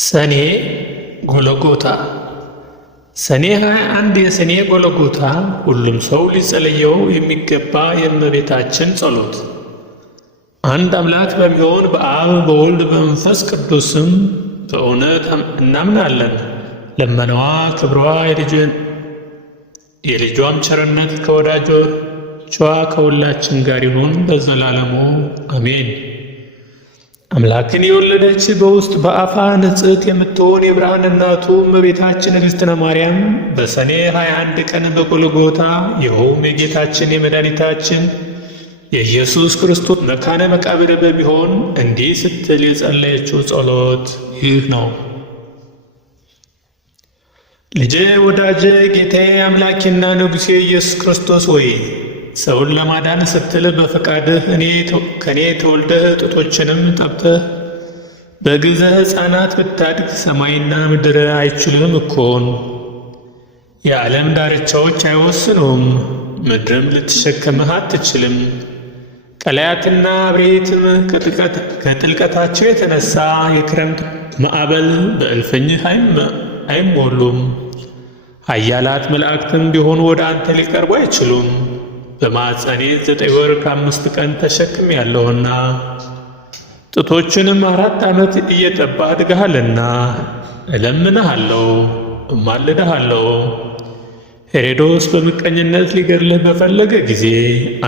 ሰኔ ጎልጎታ ሰኔ 21 የሰኔ ጎልጎታ ሁሉም ሰው ሊጸልየው የሚገባ የእመቤታችን ጸሎት። አንድ አምላክ በሚሆን በአብ በወልድ በመንፈስ ቅዱስም በእውነት እናምናለን። ለመናዋ ክብሯ የልጇም ቸርነት ከወዳጆቿ ከሁላችን ጋር ይሁን ለዘላለሙ አሜን። አምላክን የወለደች በውስጥ በአፋ ንጽሕት የምትሆን የብርሃን እናቱ እመቤታችን እግዝእትነ ማርያም በሰኔ 21 ቀን በጎልጎታ ይኸውም የጌታችን የመድኃኒታችን የኢየሱስ ክርስቶስ መካነ መቃብር በሚሆን እንዲህ ስትል የጸለየችው ጸሎት ይህ ነው። ልጄ ወዳጄ ጌታዬ አምላኬና ንጉሴ ኢየሱስ ክርስቶስ ሆይ ሰውን ለማዳን ስትል በፈቃድህ ከኔ ተወልደህ ጡቶችንም ጠብተህ በግዘ ሕፃናት ብታድግ ሰማይና ምድር አይችልም እኮን። የዓለም ዳርቻዎች አይወስኑም፣ ምድርም ልትሸከምህ አትችልም። ቀላያትና አብሬትም ከጥልቀታቸው የተነሳ የክረምት ማዕበል በእልፍኝህ አይሞሉም። ኃያላት መላእክትም ቢሆኑ ወደ አንተ ሊቀርቡ አይችሉም። በማኅፀኔ 9 ወር ከ5 ቀን ተሸክሜአለሁና ጡቶችንም 4 ዓመት እየጠባህ አድገሃልና እለምንሃለሁ እማልድሃለሁ። ሄሮድስ በምቀኝነት ሊገድልህ በፈለገ ጊዜ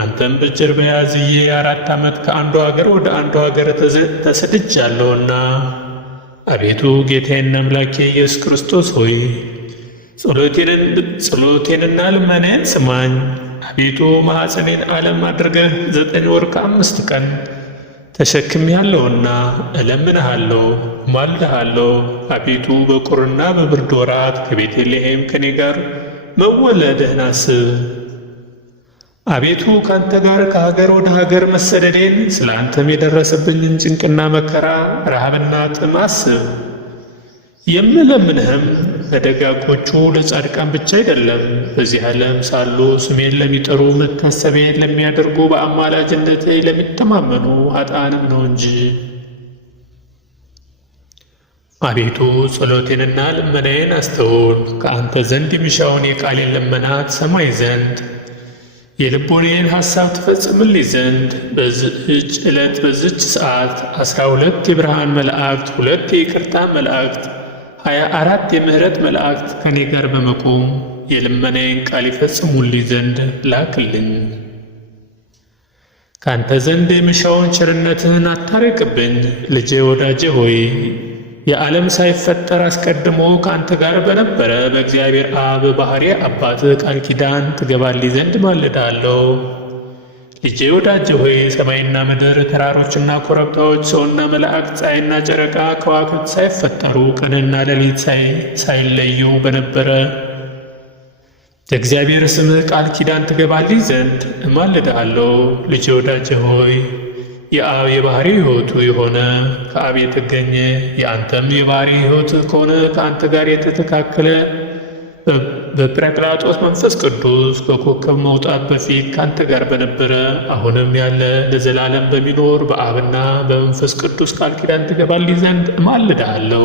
አንተም በጀርባዬ አዝዬ 4 ዓመት ከአንዱ አገር ወደ አንዱ አገር ተሰድጃለሁና አቤቱ ጌታዬና አምላኬ ኢየሱስ ክርስቶስ ሆይ ጸሎቴንና ልመናዬን ስማኝ። አቤቱ ማኅፀኔን ዓለም አድርገህ 9 ወር ከ5 ቀን ተሸክሜአለሁና እለምንሃለሁ እማልድሃለሁ። አቤቱ በቁርና በብርድ ወራት ከቤተልሔም ከኔ ጋር መወለድህን አስብ። አቤቱ ከአንተ ጋር ከሀገር ወደ ሀገር መሰደዴን ስለ አንተም የደረሰብኝን ጭንቅና መከራ ረሃብና ጥም አስብ። የምለምንህም ለደጋጎቹ ለጻድቃን ብቻ አይደለም፣ በዚህ ዓለም ሳሉ ስሜን ለሚጠሩ መታሰቢያን ለሚያደርጉ በአማላጅነቴ ለሚተማመኑ ኃጥአንም ነው እንጂ። አቤቱ ጸሎቴንና ልመናዬን አስተውል። ከአንተ ዘንድ የሚሻውን የቃሌን ልመና ትሰማኝ ዘንድ የልቦኔን ሐሳብ ትፈጽምልኝ ዘንድ በዚህች ዕለት በዚህች ሰዓት 12 የብርሃን መላእክት፣ 2 የይቅርታ መላእክት፣ 24 የምሕረት መላእክት ከኔ ጋር በመቆም የልመናዬን ቃል ይፈጽሙልኝ ዘንድ ላክልኝ። ካንተ ዘንድ የምሻውን ቸርነትህን አታርቅብኝ። ልጄ ወዳጄ ሆይ የዓለም ሳይፈጠር አስቀድሞ ከአንተ ጋር በነበረ በእግዚአብሔር አብ ባሕርይ አባትህ ቃል ኪዳን ትገባልኝ ዘንድ ማልድሃለሁ። ልጄ ወዳጄ ሆይ ሰማይና ምድር፣ ተራሮችና ኮረብታዎች፣ ሰውና መላእክት፣ ፀሐይና ጨረቃ፣ ከዋክብት ሳይፈጠሩ ቀንና ሌሊት ሳይለዩ በነበረ የእግዚአብሔር ስምህ ቃል ኪዳን ትገባልኝ ዘንድ እማልድሃለሁ። ልጄ ወዳጄ ሆይ የአብ የባሕርይ ሕይወቱ የሆነ ከአብ የተገኘ የአንተም የባሕርይ ሕይወት ከሆነ ከአንተ ጋር የተተካከለ በጰራቅሊጦስ መንፈስ ቅዱስ ከኮከብ መውጣት በፊት ከአንተ ጋር በነበረ አሁንም ያለ ለዘላለም በሚኖር በአብና በመንፈስ ቅዱስ ቃል ኪዳን ትገባልኝ ዘንድ እማልድሃለሁ።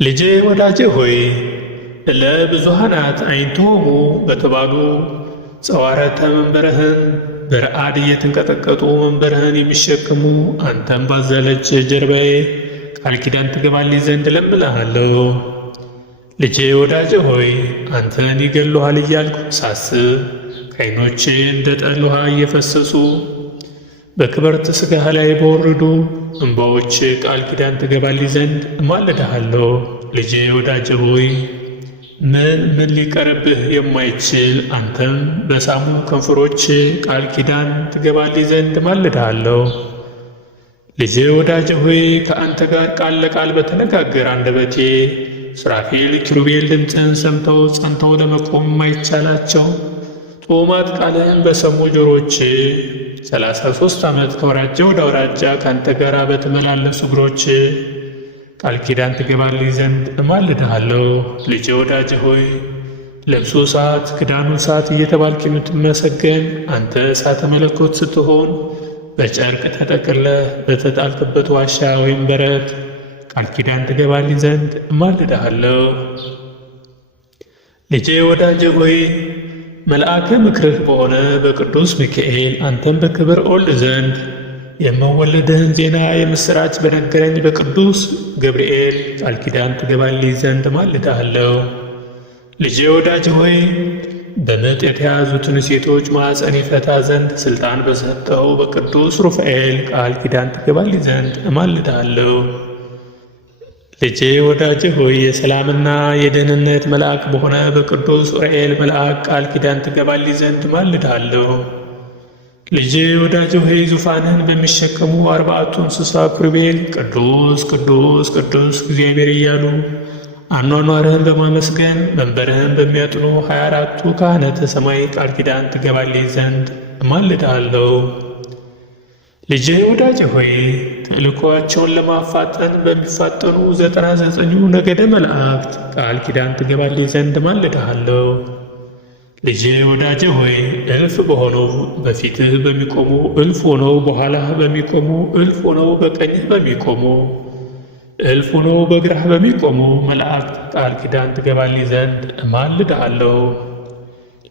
ልጄ ወዳጄ ሆይ ለብዙኃናት አይንቶሙ በተባሉ ጸዋረተ መንበርህን በረአድ እየተንቀጠቀጡ መንበርህን የሚሸክሙ አንተም ባዘለች ጀርባዬ ቃል ኪዳን ትገባልኝ ዘንድ እለምንሃለሁ። ልጄ ወዳጄ ሆይ አንተን ይገድሉሃል እያልኩ ሳስብ ከዓይኖቼ እንደ ጠል ውሃ እየፈሰሱ በክብርት ሥጋህ ላይ በወረዱ እንባዎች ቃል ኪዳን ትገባልኝ ዘንድ እማልድሃለሁ። ልጄ ወዳጄ ሆይ ምን ሊቀርብህ የማይችል አንተም በሳሙ ከንፈሮች ቃል ኪዳን ትገባልኝ ዘንድ እማልድሃለሁ። ልጄ ወዳጄ ሆይ ከአንተ ጋር ቃል ለቃል በተነጋገረ አንደበቴ ሱራፌል ኪሩቤል ድምፅህን ሰምተው ጸንተው ለመቆም የማይቻላቸው ጦማት ቃልህን በሰሙ ጆሮቼ 33 ዓመት ከአውራጃ ወደ አውራጃ ከአንተ ጋር በተመላለሱ እግሮች ቃል ኪዳን ትገባልኝ ዘንድ እማልድሃለሁ። ልጄ ወዳጄ ሆይ ልብሱ እሳት ክዳኑ እሳት እየተባልክ የምትመሰገን አንተ እሳተ መለኮት ስትሆን በጨርቅ ተጠቅልለህ በተጣልክበት ዋሻ ወይም በረት ቃል ኪዳን ትገባልኝ ዘንድ እማልድሃለሁ። ልጄ ወዳጄ ሆይ መልአከ ምክርህ በሆነ በቅዱስ ሚካኤል አንተም በክብር እወልድ ዘንድ የመወለድህን ዜና የምሥራች በነገረኝ በቅዱስ ገብርኤል ቃል ኪዳን ትገባልኝ ዘንድ እማልድሃለሁ። ልጄ ወዳጄ ሆይ በምጥ የተያዙትን ሴቶች ማኅፀን ይፈታ ዘንድ ሥልጣን በሰጠው በቅዱስ ሩፋኤል ቃል ኪዳን ትገባልኝ ዘንድ እማልድሃለሁ። ልጄ ወዳጄ ሆይ የሰላምና የደህንነት መልአክ በሆነ በቅዱስ ኡራኤል መልአክ ቃል ኪዳን ትገባልኝ ዘንድ እማልድሃለሁ። ልጄ ወዳጄ ሆይ ዙፋንን በሚሸከሙ 40ቱ እንስሳ ኪሩቤል ቅዱስ ቅዱስ ቅዱስ እግዚአብሔር እያሉ አኗኗርህን በማመስገን መንበርህን በሚያጥኑ 24ቱ ካህናተ ሰማይ ቃል ኪዳን ትገባልኝ ዘንድ እማልድሃለሁ። ልጄ ወዳጄ ሆይ ተልእኮአቸውን ለማፋጠን በሚፋጠኑ 99ኙ ነገደ መላእክት ቃል ኪዳን ትገባልኝ ዘንድ እማልድሃለሁ። ልጄ ወዳጄ ሆይ እልፍ በሆኑ በፊትህ በሚቆሙ እልፍ ሆነው በኋላህ በሚቆሙ እልፍ ሆነው በቀኝህ በሚቆሙ እልፍ ሆነው በግራህ በሚቆሙ መላእክት ቃል ኪዳን ትገባልኝ ዘንድ እማልድሃለሁ።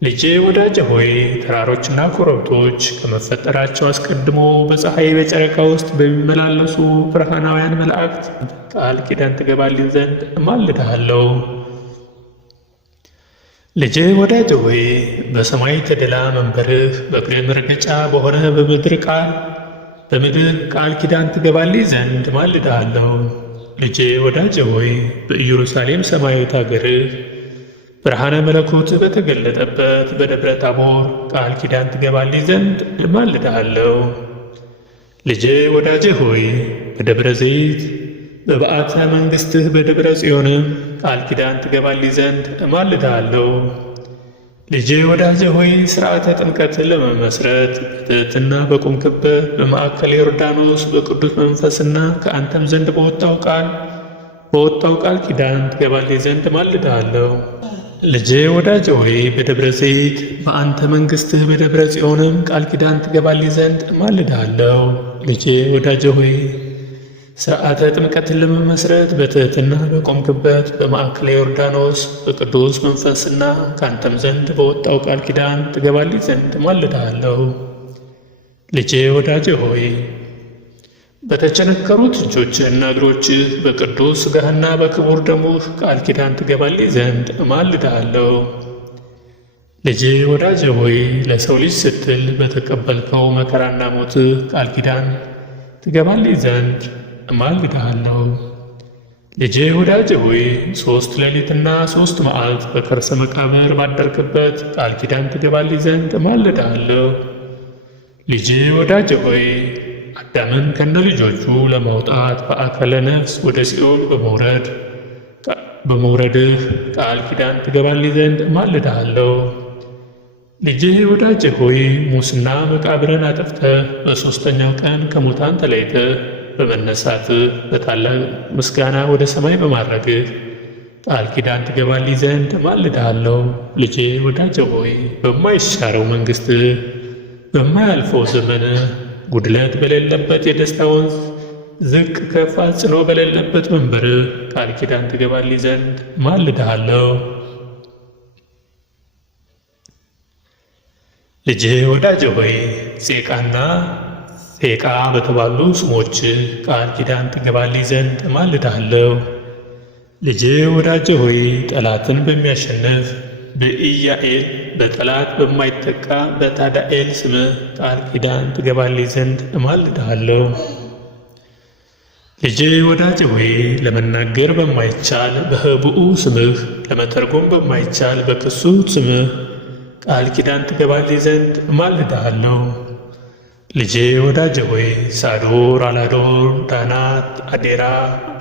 ልጄ ወዳጄ ሆይ ተራሮችና ኮረብቶች ከመፈጠራቸው አስቀድሞ በፀሐይ በጨረቃ ውስጥ በሚመላለሱ ብርሃናውያን መላእክት ቃል ኪዳን ትገባልኝ ዘንድ እማልድሃለሁ። ልጄ ወዳጄ ሆይ በሰማይ ተድላ መንበርህ በእግር መረገጫ በሆነ በምድር ቃል ኪዳን ትገባልኝ ዘንድ እማልድሃለሁ። ልጄ ወዳጄ ሆይ በኢየሩሳሌም ሰማያዊት አገርህ ብርሃነ መለኮት በተገለጠበት በደብረ ታቦር ቃል ኪዳን ትገባልኝ ዘንድ እማልድሃለሁ። ልጄ ወዳጄ ሆይ በደብረ ዘይት በበዓተ መንግሥትህ በደብረ ጽዮንም ቃል ኪዳን ትገባልኝ ዘንድ እማልድሃለሁ። ልጄ ወዳጄ ሆይ ሥርዓተ ጥምቀትን ለመመስረት በትሕትና በቆምክበት በማዕከለ ዮርዳኖስ በቅዱስ መንፈስና ከአንተም ዘንድ በወጣው ቃል ኪዳን ትገባልኝ ዘንድ እማልድሃለሁ። ልጄ ወዳጄ ሆይ በደብረ ዘይት በአንተ መንግሥትህ በደብረ ጽዮንም ቃል ኪዳን ትገባልኝ ዘንድ እማልድሃለሁ። ልጄ ወዳጄ ሆይ ሥርዓተ ጥምቀትን ለመመስረት በትሕትና በቆምክበት በማዕከለ ዮርዳኖስ በቅዱስ መንፈስና ከአንተም ዘንድ በወጣው ቃል ኪዳን ትገባልኝ ዘንድ እማልድሃለሁ። ልጄ ወዳጄ ሆይ በተቸነከሩት እጆችህና እግሮችህ በቅዱስ ሥጋህና በክቡር ደሙህ ቃል ኪዳን ትገባልኝ ዘንድ እማልድሃለሁ። ልጄ ወዳጄ ሆይ ለሰው ልጅ ስትል በተቀበልከው መከራና ሞትህ ቃል ኪዳን ትገባልኝ ዘንድ እማልድሃለሁ። ልጄ ወዳጄ ሆይ 3 ሌሊትና 3 መዓልት በከርሰ መቃብር ባደርክበት ቃል ኪዳን ትገባልኝ ዘንድ እማልድሃለሁ። ልጄ ወዳጄ ሆይ አዳምን ከነ ልጆቹ ለማውጣት በአካለ ነፍስ ወደ ሲኦል በመውረድህ ቃል ኪዳን ትገባልኝ ዘንድ እማልድሃለሁ። ልጄ ወዳጄ ሆይ ሙስና መቃብርን አጥፍተህ በሦስተኛው ቀን ከሙታን ተለይተህ በመነሳትህ በታላቅ ምስጋና ወደ ሰማይ በማድረግህ ቃል ኪዳን ትገባልኝ ዘንድ እማልድሃለሁ። ልጄ ወዳጄ ሆይ በማይሻረው መንግሥትህ በማያልፈው ዘመንህ ጉድለት በሌለበት የደስታ ወንዝ ዝቅ ከፍ አጽኖ በሌለበት መንበርህ ቃል ኪዳን ትገባልኝ ዘንድ እማልድሃለሁ። ልጄ ወዳጄ ሆይ ጼቃና ፌቃ በተባሉ ስሞች ቃል ኪዳን ትገባልኝ ዘንድ እማልድሃለሁ። ልጄ ወዳጄ ሆይ ጠላትን በሚያሸንፍ በኢያኤል በጠላት በማይተካ በታዳኤል ስምህ ቃል ኪዳን ትገባልኝ ዘንድ እማልድሃለሁ። ልጄ ወዳጄ ሆይ ለመናገር በማይቻል በህቡዕ ስምህ ለመተርጎም በማይቻል በክሱት ስምህ ቃል ኪዳን ትገባልኝ ዘንድ እማልድሃለሁ። ልጄ ወዳጄ ሆይ ሳዶር፣ አላዶር፣ ዳናት፣ አዴራ፣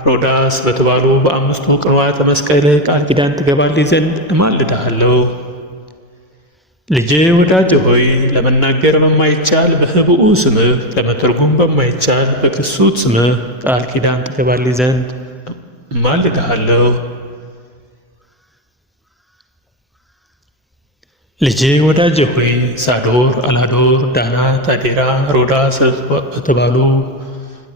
ሮዳስ በተባሉ በ5ቱ ቅንዋተ መስቀል ቃል ኪዳን ትገባልኝ ዘንድ እማልድሃለሁ። ልጄ ወዳጄ ሆይ ለመናገር በማይቻል በህቡዕ ስምህ ለመተርጎም በማይቻል በክሱት ስምህ ቃል ኪዳን ትገባልኝ ዘንድ እማልድሃለሁ። ልጄ ወዳጄ ሆይ ሳዶር፣ አላዶር፣ ዳናት፣ አዴራ፣ ሮዳስ በተባሉ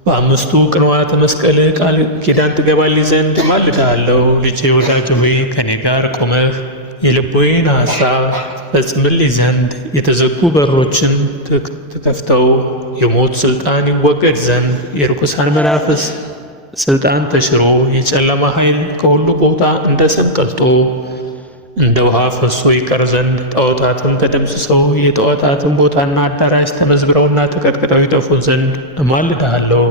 በአምስቱ ቅንዋተ መስቀል ቃል ኪዳን ትገባልኝ ዘንድ እማልድሃለሁ። ልጄ ወዳጄ ሆይ ከእኔ ጋር ቆመህ የልቦዬን ሐሳብ ትፈጽምልኝ ዘንድ የተዘጉ በሮችን ትከፍተው የሞት ሥልጣን ይወገድ ዘንድ የርኩሳን መናፍስ ሥልጣን ተሽሮ የጨለማ ኃይል ከሁሉ ቦታ እንደ ሰም ቀልጦ እንደ ውሃ ፈሶ ይቀር ዘንድ ጣዖታትን ተደምስሰው የጣዖታትን ቦታና አዳራሽ ተመዝብረውና ተቀጥቅጠው ይጠፉ ዘንድ እማልድሃለሁ።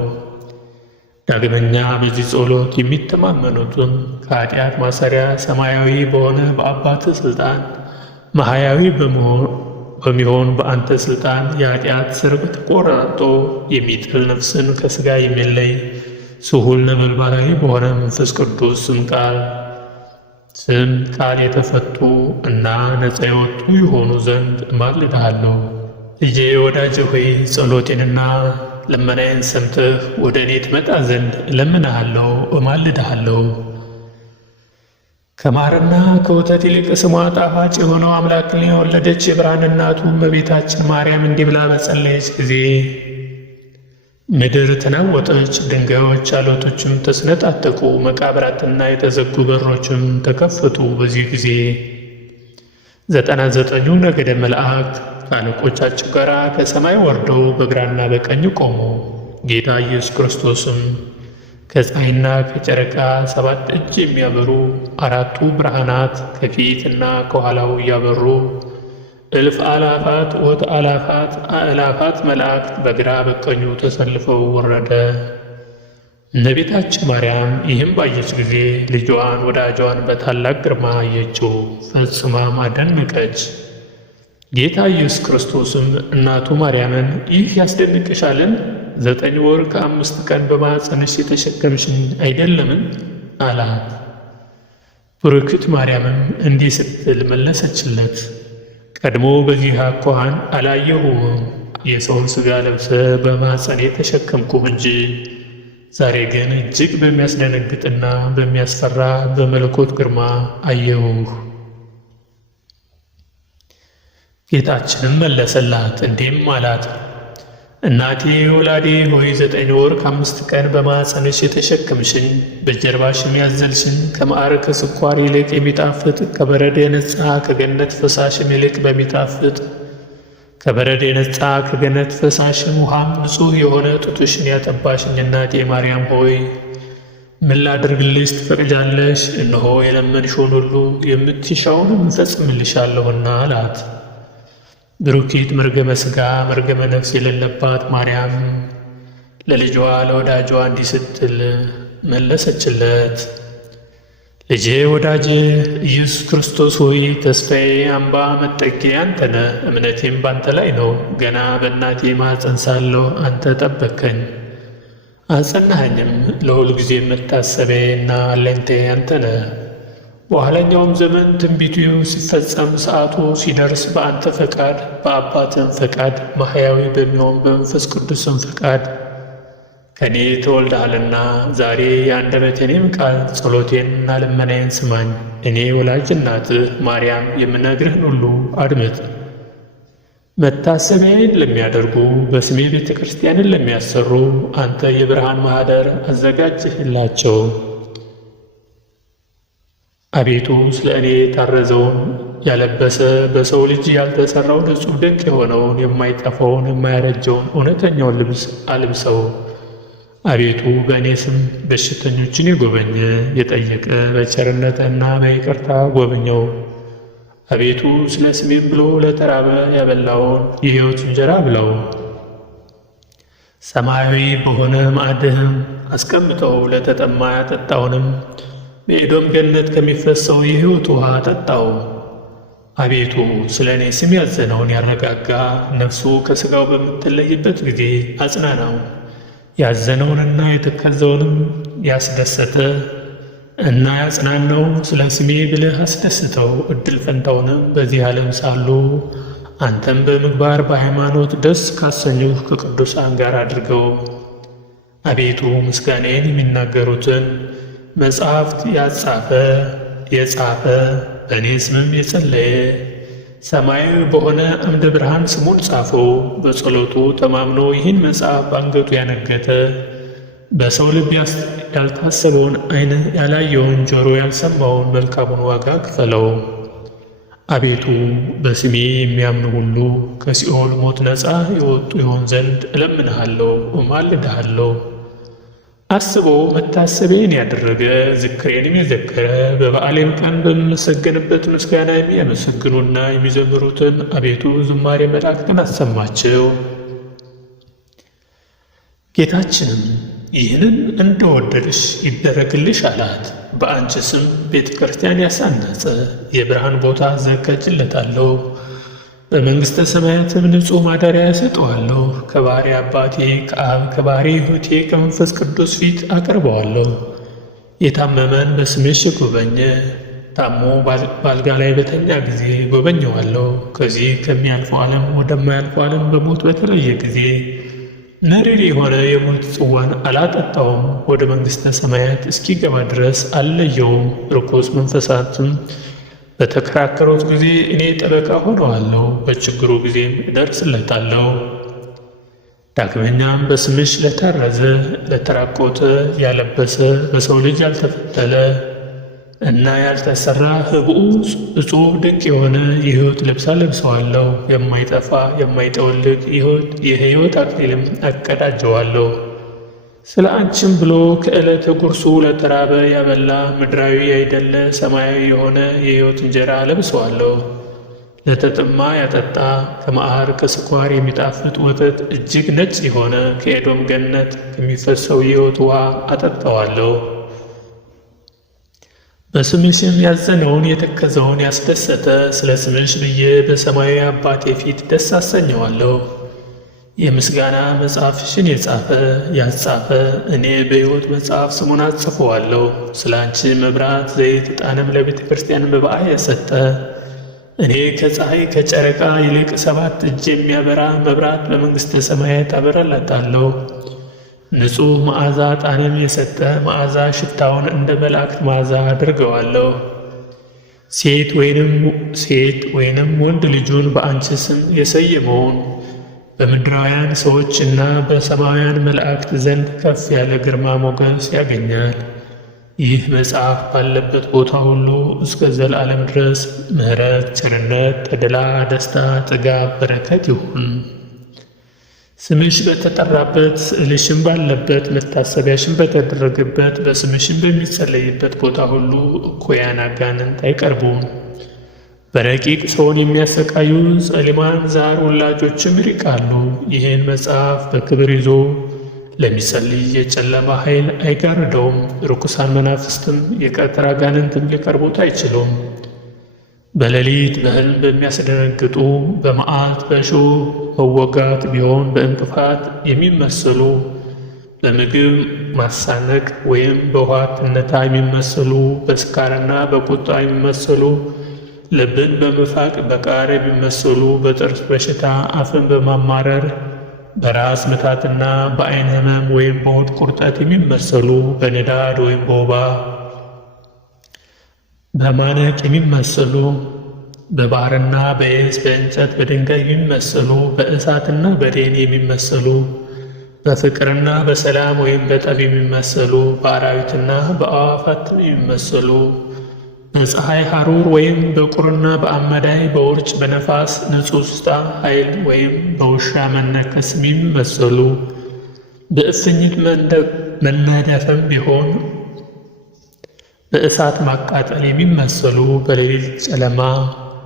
ዳግመኛ በዚህ ጸሎት የሚተማመኑትን ከኃጢአት ማሰሪያ ሰማያዊ በሆነ በአባትህ ሥልጣን ማህያዊ በሚሆን በአንተ ሥልጣን የኃጢአት ስር ተቆራርጦ የሚጥል ነፍስን ከሥጋ የሚለይ ስሁል ነበልባላዊ በሆነ መንፈስ ቅዱስ ስም ቃል የተፈቱ እና ነፃ የወጡ ይሆኑ ዘንድ እማልድሃለሁ። ልጄ ወዳጄ ሆይ ጸሎቴንና ልመናዬን ሰምተህ ወደ እኔ ትመጣ ዘንድ እለምንሃለሁ እማልድሃለሁ። ከማርና ከወተት ይልቅ ስሟ ጣፋጭ የሆነው አምላክን የወለደች የብርሃን እናቱ እመቤታችን ማርያም እንዲህ ብላ በጸለየች ጊዜ ምድር ተናወጠች፣ ድንጋዮች ዓለቶችም ተስነጣጠቁ፣ መቃብራትና የተዘጉ በሮችም ተከፈቱ። በዚህ ጊዜ 99ኙ ነገደ መላእክት ከአለቆቻቸው ጋር ከሰማይ ወርደው በግራና በቀኝ ቆሙ። ጌታ ኢየሱስ ክርስቶስም ከፀሐይና ከጨረቃ 7 እጅ የሚያበሩ አራቱ ብርሃናት ከፊትና ከኋላው እያበሩ እልፍ አላፋት አእላፋት መላእክት በግራ በቀኙ ተሰልፈው ወረደ። እመቤታችን ማርያም ይህም ባየች ጊዜ ልጇን ወዳጇን በታላቅ ግርማ አየችው፣ ፈጽማም አደነቀች። ጌታ ኢየሱስ ክርስቶስም እናቱ ማርያምን ይህ ያስደንቅሻልን? 9 ወር ከ5 ቀን በማኅፀንሽ የተሸከምሽኝ አይደለምን? አላት። ብሩክት ማርያምም እንዲህ ስትል መለሰችለት፣ ቀድሞ በዚህ አኳኋን አላየሁም። የሰውን ሥጋ ለብሰ በማኅፀኔ ተሸከምኩህ እንጂ ዛሬ ግን እጅግ በሚያስደነግጥና በሚያስፈራ በመለኮት ግርማ አየሁህ። ጌታችንም መለሰላት እንዲህም አላት፣ እናቴ ወላዴ ሆይ 9 ወር ከ5 ቀን በማኅፀንሽ የተሸከምሽኝ በጀርባሽም ያዘልሽኝ ከማር ከስኳር ይልቅ የሚጣፍጥ ከበረድ የነጻ ከገነት ፈሳሽም ይልቅ በሚጣፍጥ ከበረድ የነጻ ከገነት ፈሳሽም ውሃም ንጹሕ የሆነ ጡትሽን ያጠባሽኝ እናቴ ማርያም ሆይ ምን ላድርግልሽ ትፈቅጃለሽ? እነሆ የለመንሽውን ሁሉ የምትሻውንም እፈጽምልሻለሁና አላት። ብሩኪት መርገመ ሥጋ መርገመ ነፍስ የሌለባት ማርያም ለልጇ ለወዳጇ እንዲህ ስትል መለሰችለት፣ ልጄ ወዳጄ ኢየሱስ ክርስቶስ ሆይ ተስፋዬ፣ አምባ፣ መጠጊያ አንተ ነህ። እምነቴም ባንተ ላይ ነው። ገና በእናቴ ማኅፀን ሳለሁ አንተ ጠበቅከኝ አጸናኸኝም። ለሁል ጊዜ መታሰቢያዬና አለኝታዬ አንተ ነህ። በኋለኛውም ዘመን ትንቢቱ ሲፈጸም ሰዓቱ ሲደርስ በአንተ ፈቃድ በአባትም ፈቃድ ማሕያዊ በሚሆን በመንፈስ ቅዱስም ፈቃድ ከእኔ ተወልደሃልና ዛሬ የአንደበቴንም ቃል ጸሎቴንና ልመናዬን ስማኝ። እኔ ወላጅ እናትህ ማርያም የምነግርህን ሁሉ አድምጥ። መታሰቢያዬን ለሚያደርጉ በስሜ ቤተ ክርስቲያንን ለሚያሰሩ አንተ የብርሃን ማኅደር አዘጋጅህላቸው። አቤቱ ስለ እኔ የታረዘውን ያለበሰ በሰው ልጅ ያልተሠራው ንጹሕ ድንቅ የሆነውን የማይጠፋውን የማያረጀውን እውነተኛውን ልብስ አልብሰው። አቤቱ በእኔ ስም በሽተኞችን የጎበኘ የጠየቀ በቸርነትና በይቅርታ ጎብኘው። አቤቱ ስለ ስሜም ብሎ ለተራበ ያበላውን የሕይወት እንጀራ ብላው። ሰማያዊ በሆነ ማዕድህም አስቀምጠው። ለተጠማ ያጠጣውንም በኤዶም ገነት ከሚፈሰው የሕይወት ውሃ ጠጣው። አቤቱ ስለ እኔ ስም ያዘነውን ያረጋጋ፣ ነፍሱ ከሥጋው በምትለይበት ጊዜ አጽናናው። ያዘነውንና የተከዘውንም ያስደሰተ እና ያጽናናው ስለ ስሜ ብለህ አስደስተው። ዕድል ፈንታውንም በዚህ ዓለም ሳሉ አንተም በምግባር በሃይማኖት ደስ ካሰኙህ ከቅዱሳን ጋር አድርገው። አቤቱ ምስጋናዬን የሚናገሩትን መጻሕፍት የጻፈ በእኔ ስምም የጸለየ ሰማያዊ በሆነ አምደ ብርሃን ስሙን ጻፈው። በጸሎቱ ተማምኖ ይህን መጽሐፍ በአንገቱ ያነገተ በሰው ልብ ያልታሰበውን ዓይን ያላየውን ጆሮ ያልሰማውን መልካሙን ዋጋ ክፈለው። አቤቱ በስሜ የሚያምኑ ሁሉ ከሲኦል ሞት ነፃ የወጡ ይሆን ዘንድ እለምንሃለሁ፣ እማልድሃለሁ። አስቦ መታሰቤን ያደረገ ዝክሬንም የዘከረ በበዓሌም ቀን በምመሰገንበት ምስጋና የሚያመሰግኑና የሚዘምሩትን አቤቱ ዝማሬ መላእክትን አሰማቸው። ጌታችንም ይህንን እንደወደድሽ ይደረግልሽ አላት። በአንቺ ስም ቤተ ክርስቲያን ያሳነጸ የብርሃን ቦታ አዘጋጅለታለሁ። በመንግሥተ ሰማያትም ንጹሕ ማደሪያ ያሰጠዋለሁ። ከባሕሪ አባቴ ከአብ ከባሕሪ ሕይወቴ ከመንፈስ ቅዱስ ፊት አቀርበዋለሁ። የታመመን በስምሽ ጎበኘ ታሞ ባልጋ ላይ በተኛ ጊዜ ጎበኘዋለሁ። ከዚህ ከሚያልፈው ዓለም ወደማያልፈው ዓለም በሞት በተለየ ጊዜ መሪር የሆነ የሞት ጽዋን አላጠጣውም። ወደ መንግሥተ ሰማያት እስኪገባ ድረስ አልለየውም። ርኩስ መንፈሳትም በተከራከሩት ጊዜ እኔ ጠበቃ ሆነዋለሁ፣ በችግሩ ጊዜም እደርስለታለሁ። ዳግመኛም በስምሽ ለታረዘ ለተራቆተ ያለበሰ በሰው ልጅ ያልተፈተለ እና ያልተሰራ ህብኡ እጹብ ድንቅ የሆነ የሕይወት ልብስ አለብሰዋለሁ። የማይጠፋ የማይጠወልግ የሕይወት አክሊልም አቀዳጀዋለሁ። ስለ አንቺም ብሎ ከዕለተ ጉርሱ ለተራበ ያበላ ምድራዊ ያይደለ ሰማያዊ የሆነ የሕይወት እንጀራ አለብሰዋለሁ። ለተጠማ ያጠጣ ከመዓር ከስኳር የሚጣፍጥ ወተት እጅግ ነጭ የሆነ ከኤዶም ገነት ከሚፈሰው የሕይወት ውሃ አጠጣዋለሁ። በስምሽም ያዘነውን የተከዘውን ያስደሰተ ስለ ስምሽ ብዬ በሰማያዊ አባቴ ፊት ደስ አሰኘዋለሁ። የምስጋና መጽሐፍሽን የጻፈ ያጻፈ እኔ በሕይወት መጽሐፍ ስሙን አጽፈዋለሁ። ስለ አንቺ መብራት፣ ዘይት፣ ዕጣንም ለቤተ ክርስቲያን መባዓ የሰጠ እኔ ከፀሐይ ከጨረቃ ይልቅ 7 እጅ የሚያበራ መብራት በመንግሥተ ሰማያት አበራላታለሁ። ንጹሕ መዓዛ ዕጣንም የሰጠ መዓዛ ሽታውን እንደ መላእክት መዓዛ አድርገዋለሁ። ሴት ወይንም ወንድ ልጁን በአንቺ ስም የሰየመውን በምድራውያን ሰዎችና በሰማያውያን መላእክት ዘንድ ከፍ ያለ ግርማ ሞገስ ያገኛል። ይህ መጽሐፍ ባለበት ቦታ ሁሉ እስከ ዘላለም ድረስ ምሕረት፣ ቸርነት፣ ተድላ፣ ደስታ፣ ጥጋብ፣ በረከት ይሁን። ስምሽ በተጠራበት ስዕልሽም ባለበት መታሰቢያሽም በተደረገበት በስምሽም በሚጸለይበት ቦታ ሁሉ እኩያን አጋንንት አይቀርቡም። በረቂቅ ሰውን የሚያሰቃዩ ጸሊማን ዛር ወላጆችም ይርቃሉ። ይህን መጽሐፍ በክብር ይዞ ለሚጸልይ የጨለማ ኃይል አይጋርደውም። ርኩሳን መናፍስትም የቀትር አጋንንትም ሊቀርቡት አይችሉም። በሌሊት በሕልም በሚያስደነግጡ በመዓት በእሾህ መወጋት ቢሆን በእንቅፋት የሚመሰሉ በምግብ ማሳነቅ ወይም በውሃ ትነታ የሚመሰሉ በስካርና በቁጣ የሚመሰሉ ልብን በመፋቅ በቃር የሚመሰሉ በጥርስ በሽታ አፍን በማማረር በራስ ምታትና በዓይን ሕመም ወይም በሆድ ቁርጠት የሚመሰሉ በንዳድ ወይም በወባ በማነቅ የሚመሰሉ በባሕርና በየብስ በእንጨት በድንጋይ የሚመሰሉ በእሳትና በዴን የሚመሰሉ በፍቅርና በሰላም ወይም በጠብ የሚመሰሉ በአራዊትና በአዕዋፋትም የሚመሰሉ በፀሐይ ሐሩር ወይም በቁርና በአመዳይ በውርጭ በነፋስ ንጹሕታ ኃይል ወይም በውሻ መነከስም የሚመሰሉ በእፍኝት መነደፍም ቢሆን በእሳት ማቃጠል የሚመሰሉ በሌሊት ጨለማ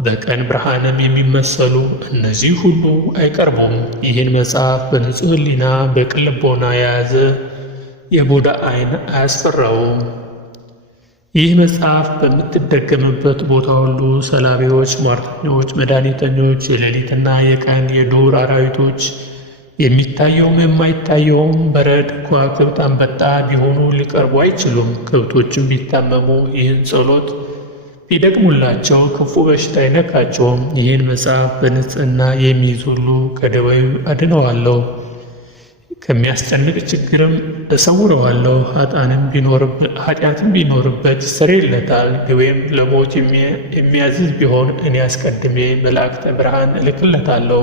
በቀን ብርሃንም የሚመሰሉ እነዚህ ሁሉ አይቀርቡም። ይህን መጽሐፍ በንጹሕ ሕሊና በቅን ልቦና የያዘ የቡዳ ዓይን አያስፈራውም። ይህ መጽሐፍ በምትደገምበት ቦታ ሁሉ ሰላቢዎች፣ ሟርተኞች፣ መድኃኒተኞች፣ የሌሊትና የቀን የዱር አራዊቶች የሚታየውም የማይታየውም በረድ፣ ከዋክብት፣ አንበጣ ቢሆኑ ሊቀርቡ አይችሉም። ከብቶችም ቢታመሙ ይህን ጸሎት ቢደግሙላቸው ክፉ በሽታ አይነካቸውም። ይህን መጽሐፍ በንጽሕና የሚይዝ ሁሉ ከደዌው አድነዋለሁ። ከሚያስጨንቅ ችግርም እሰውረዋለሁ። ኃጢአትም ቢኖርበት ይሰረይለታል። ደዌም ለሞት የሚያዝዝ ቢሆን እኔ አስቀድሜ መላእክተ ብርሃን እልክለታለሁ።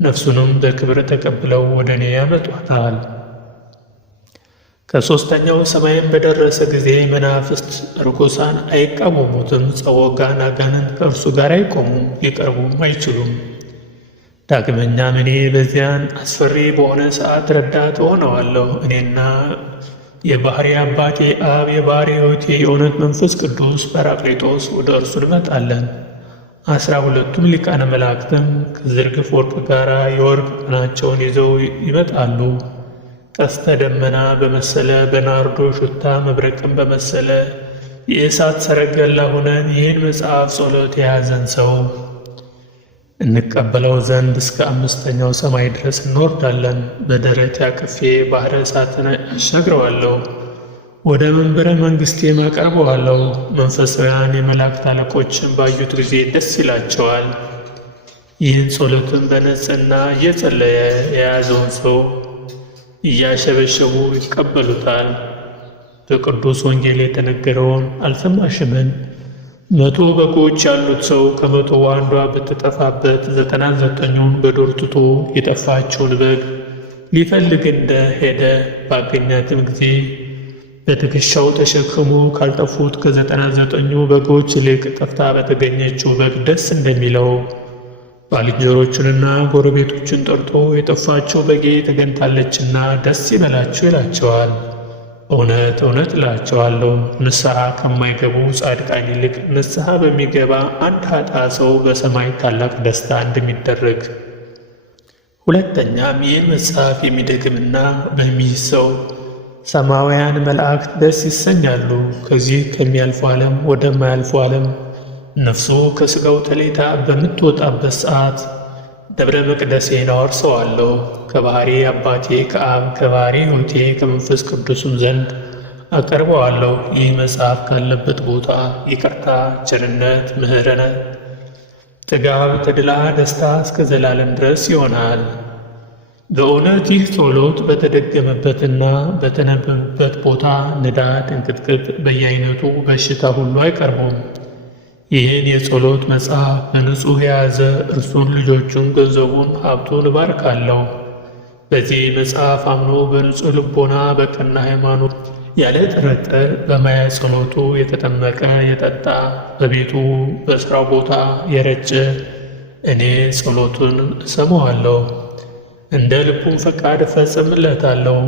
ነፍሱንም በክብር ተቀብለው ወደ እኔ ያመጧታል። ከሦስተኛው ሰማይም በደረሰ ጊዜ መናፍስት ርኩሳን አይቃወሙትም። ጸወጋን አጋንንት ከእርሱ ጋር አይቆሙም፣ ሊቀርቡም አይችሉም። ዳግመኛም እኔ በዚያን አስፈሪ በሆነ ሰዓት ረዳት እሆነዋለሁ። እኔና የባሕሪ አባቴ አብ፣ የባሕሪ ሕይወቴ የእውነት መንፈስ ቅዱስ ጰራቅሊጦስ ወደ እርሱ እንመጣለን። 12ቱም ሊቃነ መላእክትም ከዝርግፍ ወርቅ ጋር የወርቅ ዕጣናቸውን ይዘው ይመጣሉ። ቀስተ ደመና በመሰለ በናርዶ ሽታ መብረቅን በመሰለ የእሳት ሰረገላ ሆነን ይህን መጽሐፍ ጸሎት የያዘን ሰው እንቀበለው ዘንድ እስከ 5ኛው ሰማይ ድረስ እንወርዳለን። በደረቴ አቅፌ ባሕረ እሳትን አሻግረዋለሁ፣ ወደ መንበረ መንግሥቴም አቀርበዋለሁ። መንፈሳውያን የመላእክት አለቆችን ባዩት ጊዜ ደስ ይላቸዋል። ይህን ጸሎትን በንጽሕና እየጸለየ የያዘውን ሰው እያሸበሸቡ ይቀበሉታል። በቅዱስ ወንጌል የተነገረውን አልሰማሽምን? 100 በጎች ያሉት ሰው ከ100 አንዷ ብትጠፋበት 99ኙን በዱር ትቶ የጠፋችውን በግ ሊፈልግ እንደ ሄደ ባገኛትም ጊዜ በትከሻው ተሸክሞ ካልጠፉት ከ99ኙ በጎች ይልቅ ጠፍታ በተገኘችው በግ ደስ እንደሚለው ባልንጀሮቹንና ጎረቤቶቹን ጠርቶ የጠፋችው በጌ ተገኝታለችና ደስ ይበላችሁ ይላቸዋል። እውነት እውነት እላቸዋለሁ ንስሐ ከማይገቡ ጻድቃን ይልቅ ንስሐ በሚገባ አንድ ኃጥእ ሰው በሰማይ ታላቅ ደስታ እንደሚደረግ። ሁለተኛም ይህን መጽሐፍ የሚደግምና በሚይዝ ሰው ሰማያውያን መላእክት ደስ ይሰኛሉ። ከዚህ ከሚያልፈው ዓለም ወደማያልፈው ዓለም ነፍሱ ከሥጋው ተለይታ በምትወጣበት ሰዓት ደብረ መቅደሴን አወርሰዋለሁ። ከባሕሪ አባቴ ከአብ ከባሕሪ ሕይወቴ ከመንፈስ ቅዱስም ዘንድ አቀርበዋለሁ። ይህ መጽሐፍ ካለበት ቦታ ይቅርታ፣ ቸርነት፣ ምሕረት፣ ጥጋብ፣ ተድላ፣ ደስታ እስከ ዘላለም ድረስ ይሆናል። በእውነት ይህ ጸሎት በተደገመበትና በተነበበበት ቦታ ንዳድ፣ እንቅጥቅጥ፣ በየአይነቱ በሽታ ሁሉ አይቀርቡም። ይህን የጸሎት መጽሐፍ በንጹሕ የያዘ እርሱን፣ ልጆቹን፣ ገንዘቡን፣ ሀብቱን እባርካለሁ። በዚህ መጽሐፍ አምኖ በንጹሕ ልቦና በቀና ሃይማኖት ያለ ጥርጥር በማየ ጸሎቱ የተጠመቀ የጠጣ በቤቱ በሥራው ቦታ የረጨ እኔ ጸሎቱን እሰማዋለሁ፣ እንደ ልቡም ፈቃድ እፈጽምለታለሁ።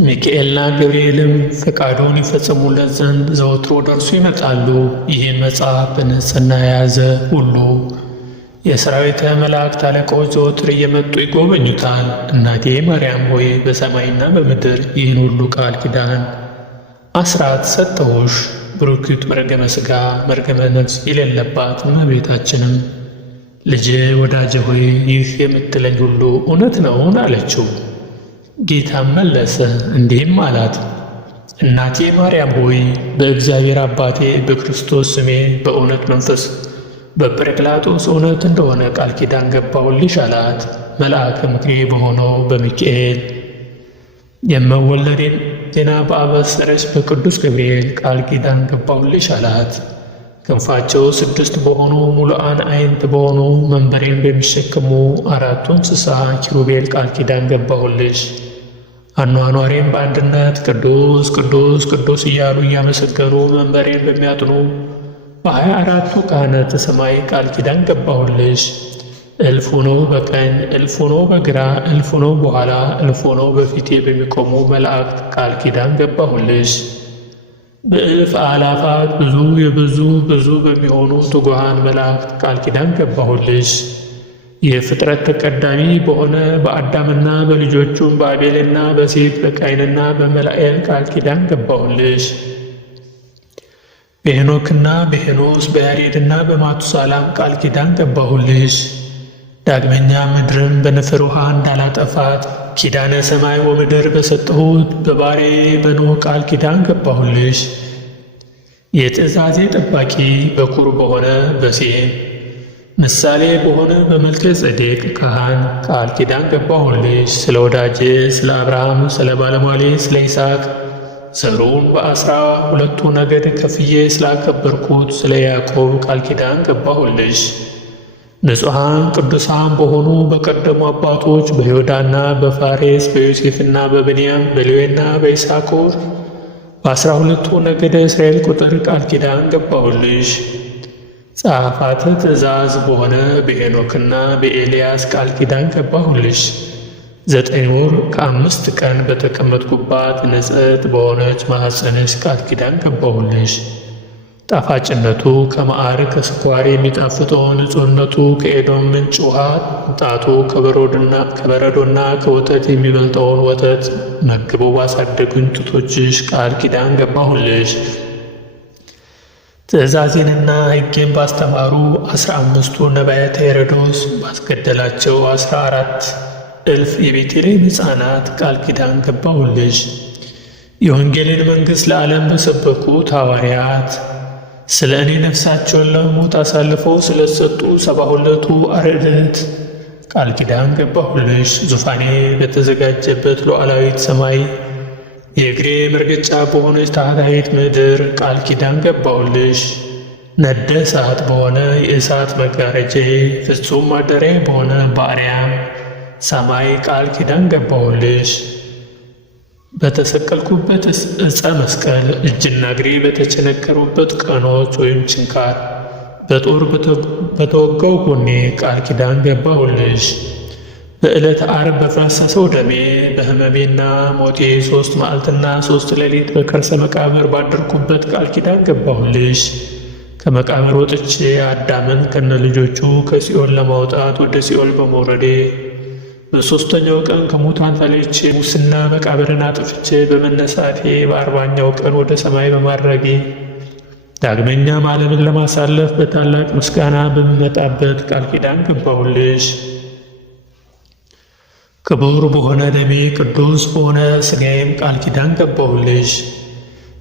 ሚካኤልና ገብርኤልም ፈቃዱን ይፈጽሙለት ዘንድ ዘወትሮ ወደ እርሱ ይመጣሉ። ይህን መጽሐፍ በንጽሕና የያዘ ሁሉ የሠራዊተ መላእክት አለቆች ዘወትር እየመጡ ይጎበኙታል። እናቴ ማርያም ሆይ በሰማይና በምድር ይህን ሁሉ ቃል ኪዳን አስራት ሰጠሁሽ። ብሩክት መርገመ ሥጋ መርገመ ነፍስ የሌለባት እመቤታችንም ልጄ ወዳጄ ሆይ ይህ የምትለኝ ሁሉ እውነት ነውን? አለችው። ጌታም መለሰ እንዲህም አላት፣ እናቴ ማርያም ሆይ በእግዚአብሔር አባቴ በክርስቶስ ስሜ በእውነት መንፈስ በጰራቅሊጦስ እውነት እንደሆነ ቃል ኪዳን ገባሁልሽ አላት። መልአከ ምክሬ በሆነው በሚካኤል የመወለዴን ዜና በአበሰረች በቅዱስ ገብርኤል ቃል ኪዳን ገባሁልሽ አላት። ክንፋቸው 6 በሆኑ ሙሉዓን ዓይንት በሆኑ መንበሬን በሚሸከሙ 4 እንስሳ ኪሩቤል ቃል ኪዳን ገባሁልሽ። አኗኗሬን በአንድነት ቅዱስ ቅዱስ ቅዱስ እያሉ እያመሰገኑ መንበሬን በሚያጥኑ በ24ቱ ካህናተ ሰማይ ቃል ኪዳን ገባሁልሽ። እልፍ ሆነው በቀኝ እልፍ ሆነው በግራ እልፍ ሆነው በኋላ እልፍ ሆነው በፊቴ በሚቆሙ መላእክት ቃል ኪዳን ገባሁልሽ። በእልፍ አላፋት ብዙ የብዙ ብዙ በሚሆኑ ትጉሃን መላእክት ቃል ኪዳን ገባሁልሽ። የፍጥረት ተቀዳሚ በሆነ በአዳምና በልጆቹም በአቤልና በሴት በቃይንና በመላኤል ቃል ኪዳን ገባሁልሽ። በሄኖክና በሄኖስ በያሬድና በማቱሳላም ቃል ኪዳን ገባሁልሽ። ዳግመኛ ምድርን በነፍር ውሃ እንዳላጠፋት ኪዳነ ሰማይ ወምድር በሰጠሁት በባሪያዬ በኖኅ ቃል ኪዳን ምሳሌ በሆነ በመልከ ጼዴቅ ካህን ቃል ኪዳን ገባሁልሽ። ስለ ወዳጄ ስለ አብርሃም፣ ስለ ባለሟሌ ስለ ይስሐቅ ዘሩን በ12 ነገድ ከፍዬ ስላከበርኩት ስለ ያዕቆብ ቃል ኪዳን ገባሁልሽ። ንጹሐን ቅዱሳን በሆኑ በቀደሙ አባቶች በይሁዳና በፋሬስ በዮሴፍና በብንያም በሌዊና በይሳኮር በ12 ነገደ እስራኤል ቁጥር ቃል ኪዳን ገባሁልሽ። ጸሐፋተ ትእዛዝ በሆነ በሄኖክና በኤልያስ ቃል ኪዳን ገባሁልሽ። 9 ወር ከ5 ቀን በተቀመጥኩባት ንጽሕት በሆነች ማኅፀንሽ ቃል ኪዳን ገባሁልሽ። ጣፋጭነቱ ከመዓር ከስኳር የሚጣፍጠው ንጹሕነቱ ከኤዶም ምንጭ ውሃ ጣቱ ከበረዶና ከወተት የሚበልጠውን ወተት መግበው ባሳደጉኝ ጡቶችሽ ቃል ኪዳን ገባሁልሽ። ትእዛዜንና ሕጌን ባስተማሩ 15ቱ ነቢያተ ሄሮድስ ባስገደላቸው 14,000 የቤተልሔም ሕፃናት ቃል ኪዳን ገባሁልሽ። የወንጌልን መንግሥት ለዓለም በሰበኩት ሐዋርያት ስለ እኔ ነፍሳቸውን ለሞት አሳልፈው ስለሰጡ 72ቱ አርድእት ቃል ኪዳን ገባሁልሽ። ዙፋኔ በተዘጋጀበት ሉዓላዊት ሰማይ የእግሬ መርገጫ በሆነች ታሕታዊት ምድር ቃል ኪዳን ገባሁልሽ። ነደ እሳት በሆነ የእሳት መጋረጃዬ ፍጹም ማደሪያዬ በሆነ በአርያም ሰማይ ቃል ኪዳን ገባሁልሽ። በተሰቀልኩበት ዕፀ መስቀል እጅና እግሬ በተቸነከሩበት ቀኖች ወይም ችንካር በጦር በተወጋው ጎኔ ቃል ኪዳን ገባሁልሽ። በዕለተ ዓርብ በፈሰሰው ደሜ በሕመሜና ሞቴ 3 መዓልትና 3 ሌሊት በከርሰ መቃብር ባደርኩበት ቃል ኪዳን ገባሁልሽ። ከመቃብር ወጥቼ አዳምን ከነ ልጆቹ ከሲኦል ለማውጣት ወደ ሲኦል በመውረዴ በሦስተኛው ቀን ከሙታን ተለይቼ ሙስና መቃብርን አጥፍቼ በመነሳቴ በ40ኛው ቀን ወደ ሰማይ በማድረጌ ዳግመኛም ዓለምን ለማሳለፍ በታላቅ ምስጋና በምመጣበት ቃል ኪዳን ገባሁልሽ። ክቡር በሆነ ደሜ ቅዱስ በሆነ ሥጋዬም ቃል ኪዳን ገባሁልሽ።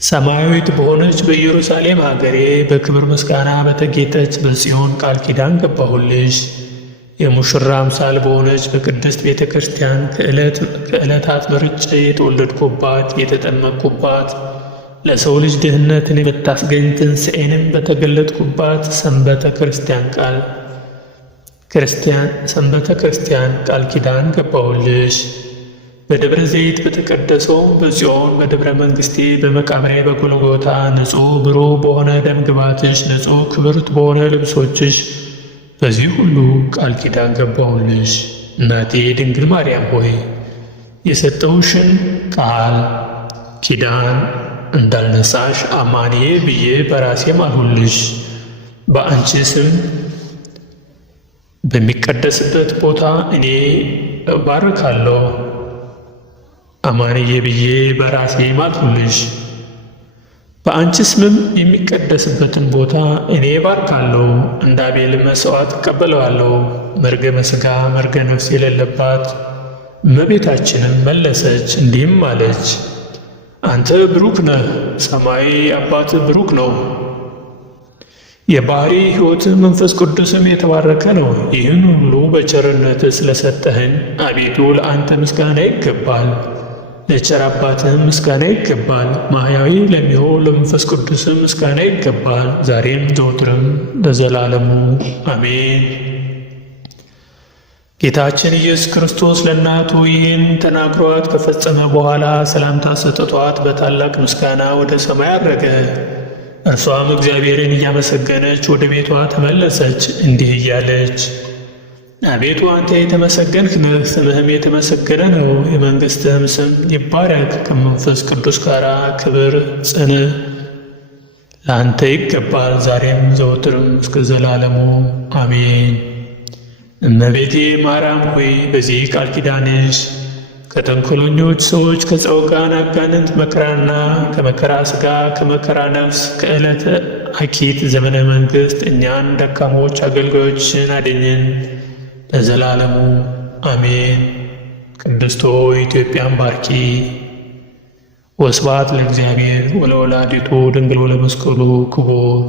ሰማያዊት በሆነች በኢየሩሳሌም ሀገሬ በክብር ምስጋና በተጌጠች በጽዮን ቃል ኪዳን ገባሁልሽ። የሙሽራ አምሳል በሆነች በቅድስት ቤተ ክርስቲያን ከዕለታት መርጬ የተወለድኩባት የተጠመቅኩባት ለሰው ልጅ ድህነትን የምታስገኝ ትንሣኤንም በተገለጥኩባት ሰንበተ ክርስቲያን ቃል ኪዳን ገባሁልሽ። በደብረ ዘይት በተቀደሰው በጽዮን በደብረ መንግሥቴ በመቃብሬ በጎልጎታ ንጹሕ ብሩህ በሆነ ደም ግባትሽ ንጹሕ ክብርት በሆነ ልብሶችሽ በዚህ ሁሉ ቃል ኪዳን ገባሁልሽ። እናቴ ድንግል ማርያም ሆይ የሰጠውሽን ቃል ኪዳን እንዳልነሳሽ አማኔ ብዬ በራሴ ማልሁልሽ። በአንቺ ስም በሚቀደስበት ቦታ እኔ እባርካለሁ። አማንዬ ብዬ በራሴ ማልሁልሽ። በአንቺ ስምም የሚቀደስበትን ቦታ እኔ እባርካለሁ። እንደ አቤል መሥዋዕት እቀበለዋለሁ። መርገመ ሥጋ መርገ ነፍስ የሌለባት እመቤታችንም መለሰች እንዲህም አለች፣ አንተ ብሩክ ነህ፣ ሰማያዊ አባት ብሩክ ነው። የባሕሪ ሕይወት መንፈስ ቅዱስም የተባረከ ነው። ይህን ሁሉ በቸርነት ስለሰጠህን አቤቱ ለአንተ ምስጋና ይገባል። ለቸር አባትህም ምስጋና ይገባል። ማሕያዊ ለሚሆን ለመንፈስ ቅዱስም ምስጋና ይገባል፣ ዛሬም ዘወትርም ለዘላለሙ አሜን። ጌታችን ኢየሱስ ክርስቶስ ለእናቱ ይህን ተናግሯት ከፈጸመ በኋላ ሰላምታ ሰጥቷት በታላቅ ምስጋና ወደ ሰማይ አረገ። እርሷም እግዚአብሔርን እያመሰገነች ወደ ቤቷ ተመለሰች፣ እንዲህ እያለች አቤቱ አንተ የተመሰገንህ ነህ፣ ስምህም የተመሰገነ ነው። የመንግሥትህም ስም ይባረክ። ከመንፈስ ቅዱስ ጋር ክብር ጽንዕ ለአንተ ይገባል፣ ዛሬም ዘወትርም እስከ ዘላለሙ አሜን። እመቤቴ ማርያም ሆይ በዚህ ቃል ኪዳንሽ ከተንኮለኞች ሰዎች ከፀውጋን አጋንንት መከራና ከመከራ ሥጋ ከመከራ ነፍስ ከዕለተ አኪት ዘመነ መንግሥት እኛን ደካሞች አገልጋዮችን አድኝን ለዘላለሙ አሜን። ቅድስት ሆይ ኢትዮጵያን ባርኪ። ወስብሐት ለእግዚአብሔር ወለወላዲቱ ድንግል ወለመስቀሉ ክቡር